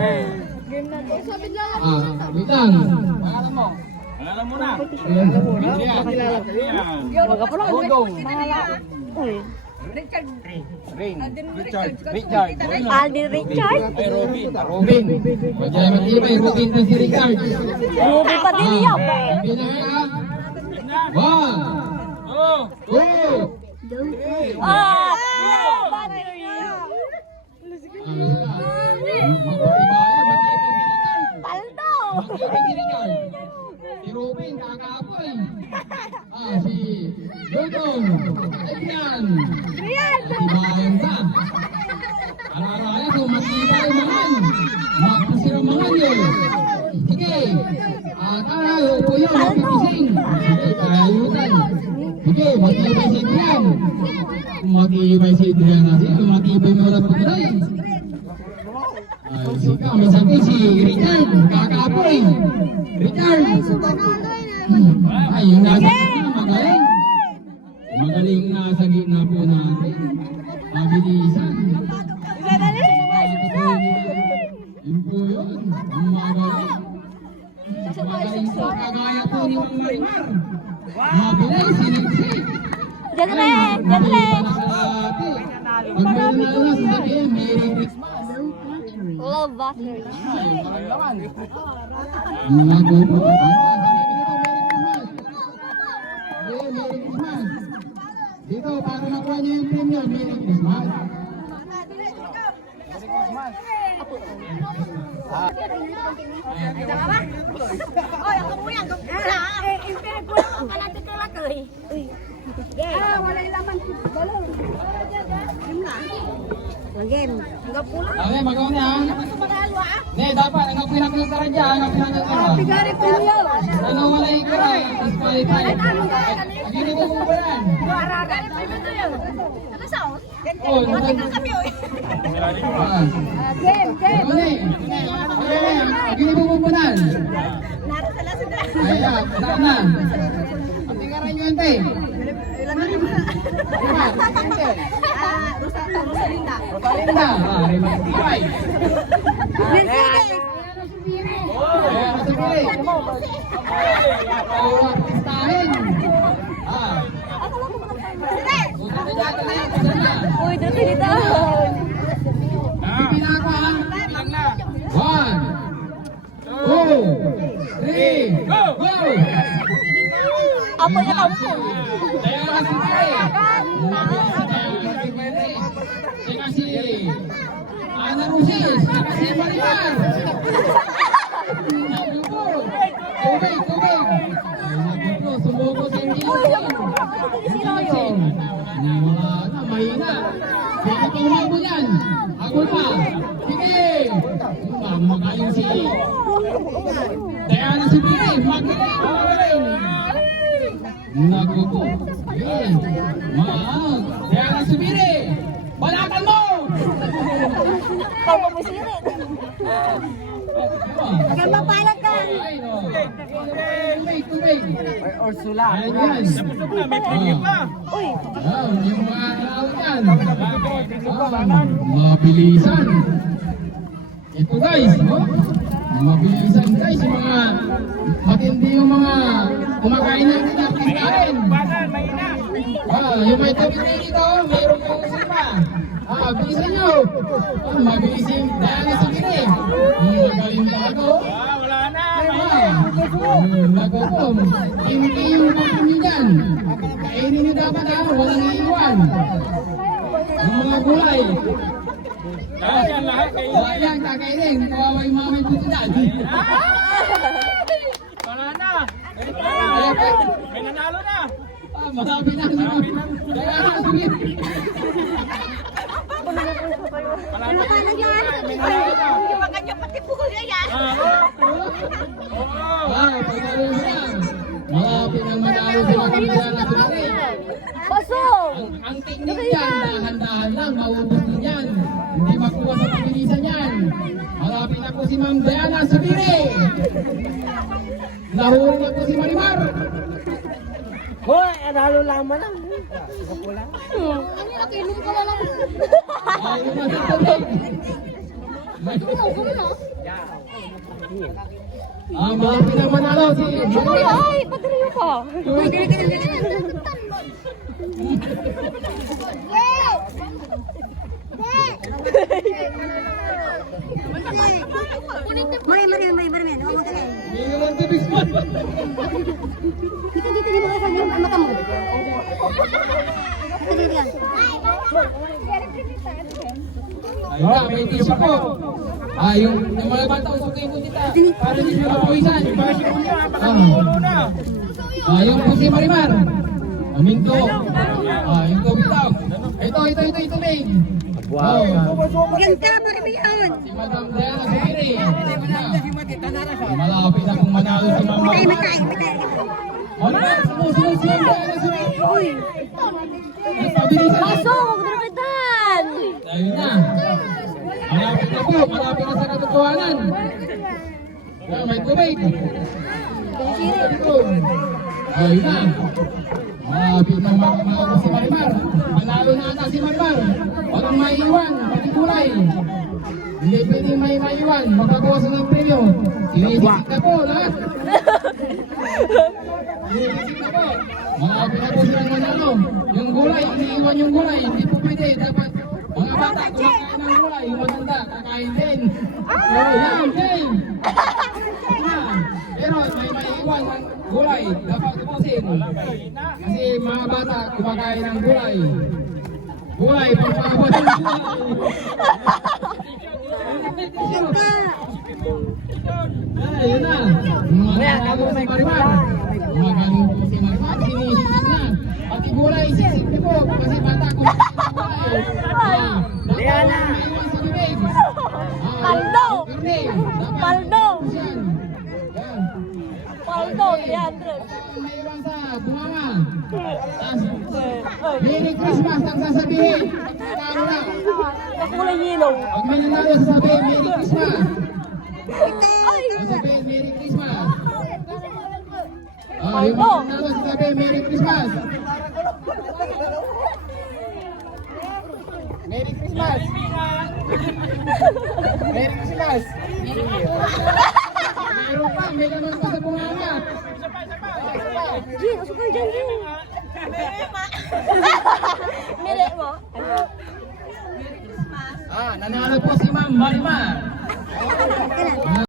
Wait lang. Pangalan mo? Pangalan mo na. Alden Richard. Ay, Robin. Robin. Diyan matibay. Robin na si Richard. Ruby pa din yan. One. Two. Ah! Paldo! Si Robin, kakapoy. Si Dodong. Adrian. Si Bayanza. Alaraya ko, matibay naman. Magpasiramangan yun. Sige. Tara, po yun. Mapipising. Sige, kayutan. Sige, matibay si Adrian. Matibay si Adrian na siya. Matibay mo na pagkaray. Sige, may sabi si Richard. Kakapoy. Richard. Ay, yung nasa gitna, magaling. Magaling nasa gitna po natin. Mabilisan. Yun po yun. Magaling. Magaling po. Kagaya po ni Marimar. Mabilis, sinigsik. Jadle! Jadle! Pag may nanalo na sasabihin, Merry Christmas. Low battery. Nagupo. Merry Christmas. Dito, para makuha niyo yung premium. Merry Christmas. Oy, ako mo yan. Impere ko lang ang kalatin ka lang. Wala yung laman. Balong. Game na. Game. Hanggang pulang. Okay, magawa na. Ne, dapat. Hanggang pinag-usara dyan. Hanggang pinag-usara. Bigari po yun. Ano wala yung kura? Disqualify. Hindi ko po ba yan? Aragari po yun. Ano sa os? Oh, Mati ka kami o. Game. Gini po pupunan. Naro sa lasin na. Ayan, punan na. Patingaran nyo ente. Ilan na naman. Rosalinda. Rosalinda. Remastibay. Mercedes. Ayan, masipili. Artistahin. Uy, dito dito. Pipila ko ha. One. Two. Three. Go! Apoy na tampo. Kaya kasi kasi Ana Rusis, kasi Marimar. Tubig. Sumuko sa inyo. Wala na, mahina. Sige pa umabo yan. Ako na. Sige. Magaling si Diana Sibiri. Magaling. Nagupo. Yun. Diana Sibiri. Balatan mo! Kalma mo sirit. Kaya mapalat ka. Tubig. Ursula. Ayan. May pingin pa. Uy. Yung mga tao dyan. Mabilisan. Ito guys, mabilisan guys. Yung mga matindi yung mga kumakain natin ng pagkain. Yung may tubig rin dito, mayroon yung usipa. Bilisan nyo. Mabilisin. Dahil sa kiri. Magaling ka ako. Wala na. Nagutom. Hindi yung kapin nyo dyan. Kainin nyo dapat walang iiwan. Yung mga gulay. Lahat kayo. Ayan, kakainin. Kawawa yung mga may puti dyan. Wala na. May nanalo na. Marami na. Kaya sige. Ano ka na yan? Yung mga kanya pati pukul niya yan. Pagkalo siya. Malapit ang manalo sa mga kampiyan na sumari. Pasok! Ang teknik yan, dahan-dahan lang, maubos din yan. Hindi makuha sa pabilisan yan. Malapit na po si Ma'am Diana Subiri. Nahuli na po si Marimar. Hoy, nalo lamang lang. Kapula. Ano yung nakinom ko na lang? Ayaw na sa tubig. Malapit na manalo si Marimar. Ay, padriyo ka. Mari. Huwag mo ka na. Mayroon sa bisman. Dito, di mo kasi ang mata mo. Dito, yan. Ayun na, may tissue po. Yung mga bata, usokay po kita. Para di sila mapawisan. Yung po si Marimar. Aminto. Yung tubig daw. Ito, May. Wow. Ganda, Maribiyon. Si Madam Diana Subiri. Malapit na kung manalo si Mama. Matay. Marimar, sumusunod si Diana Subiri. Uy. Pabilisan na. Pasok, drapetan. Ayun na. Malapit na po. Malapit na sa katotohanan. May tubig. Ayun na. Malapit na manalo si Marimar. Manalo na ata si Marimar. Walang maiiwan. Pati kulay. Hindi pwedeng may maiiwan. Magbabawasan ng premyo. Sinisisik na po lahat. Sinisisik na po. Malapit na po silang manalo. Yung gulay, iniiwan yung gulay. Hindi po pwede. Dapat mga bata kumakain ng gulay. Yung matanda, kakain din. Yan, game. Pero may maiiwan ng gulay. Dapat tupusin. Kasi mga bata kumakain ng gulay. Gulay, pagpapabot ng gulay. Ayun na. Magaling po si Marimar. Magaling po si Marimar. Sinisisik na. Pati gulay, sisik niyo po. Kasi bata kumakain ng gulay. Dapat maiiwan sa bibig. Paldo. Dapat Paldo. yan. Yan. Paldo, 300. Mayroon sa bumama. Merry Christmas ang sasabihin. Pagkakaro na. Kulay yellow. Pag may nanalo sasabihin, Merry Christmas. Ay. Sasabihin, Merry Christmas. Yung mga nanalo sasabihin, Merry Christmas. Merry Christmas. Merry Christmas. May naman pa sa bumama. Jin, usok ka dyan, Jin. Mili mo. Nanalo po si Ma'am Marimar.